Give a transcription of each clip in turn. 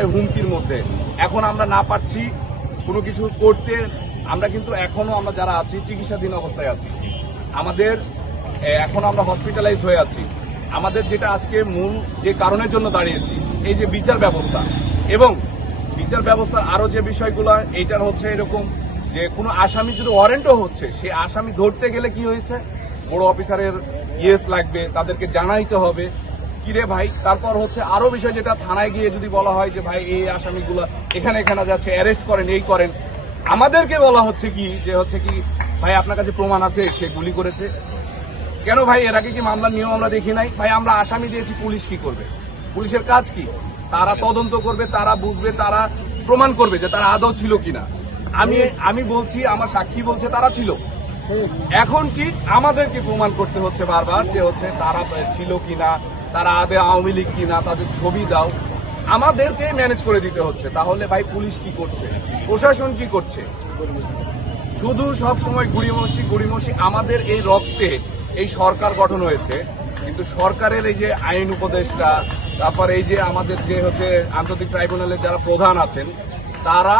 অনেকটাই হুমকির মধ্যে। এখন আমরা না পারছি কোনো কিছু করতে, আমরা কিন্তু এখনো আমরা যারা আছি চিকিৎসাধীন অবস্থায় আছি, আমাদের এখন আমরা হসপিটালাইজ হয়ে আছি। আমাদের যেটা আজকে মূল যে কারণের জন্য দাঁড়িয়েছি, এই যে বিচার ব্যবস্থা এবং বিচার ব্যবস্থার আরো যে বিষয়গুলো, এইটার হচ্ছে এরকম যে কোনো আসামি যদি ওয়ারেন্টও হচ্ছে, সেই আসামি ধরতে গেলে কি হয়েছে, বড় অফিসারের ইয়েস লাগবে, তাদেরকে জানাইতে হবে কিরে ভাই। তারপর হচ্ছে আরো বিষয় যেটা থানায় গিয়ে যদি বলা হয় যে ভাই এই আসামিগুলো এখানে এখানে যাচ্ছে, অ্যারেস্ট করেন, এই করেন, আমাদেরকে বলা হচ্ছে কি যে হচ্ছে কি ভাই আপনার কাছে প্রমাণ আছে সে গুলি করেছে। কেন ভাই, এর আগে কি মামলার নিয়ম আমরা দেখি নাই? ভাই আমরা আসামি দিয়েছি, পুলিশ কি করবে? পুলিশের কাজ কি? তারা তদন্ত করবে, তারা বুঝবে, তারা প্রমাণ করবে যে তারা আদৌ ছিল কিনা। আমি বলছি, আমার সাক্ষী বলছে তারা ছিল। এখন কি আমাদেরকে প্রমাণ করতে হচ্ছে বারবার যে হচ্ছে তারা ছিল কিনা, তারা আদে আওয়ামী লীগ কিনা, তাদের ছবি দাও, আমাদেরকে ম্যানেজ করে দিতে হচ্ছে। তাহলে ভাই পুলিশ কি করছে, প্রশাসন কি করছে? শুধু সব সময় গুড়িমসি। আমাদের এই রক্তে এই সরকার গঠন হয়েছে, কিন্তু সরকারের এই যে আইন উপদেষ্টা, তারপর এই যে আমাদের যে হচ্ছে আন্তর্জাতিক ট্রাইব্যুনালের যারা প্রধান আছেন, তারা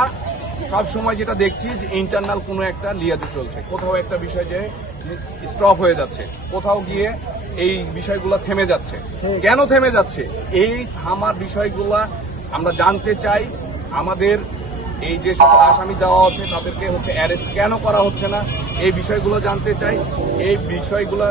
সব সময় যেটা দেখছি যে ইন্টারনাল কোনো একটা লিয়াজে চলছে, কোথাও একটা বিষয় যে স্টপ হয়ে যাচ্ছে, কোথাও গিয়ে এই বিষয়গুলো থেমে যাচ্ছে। কেন থেমে যাচ্ছে? এই থামার বিষয়গুলা আমরা জানতে চাই। আমাদের এই যে সকল আসামি দেওয়া হচ্ছে তাদেরকে হচ্ছে অ্যারেস্ট কেন করা হচ্ছে না, এই বিষয়গুলো জানতে চাই। এই বিষয়গুলো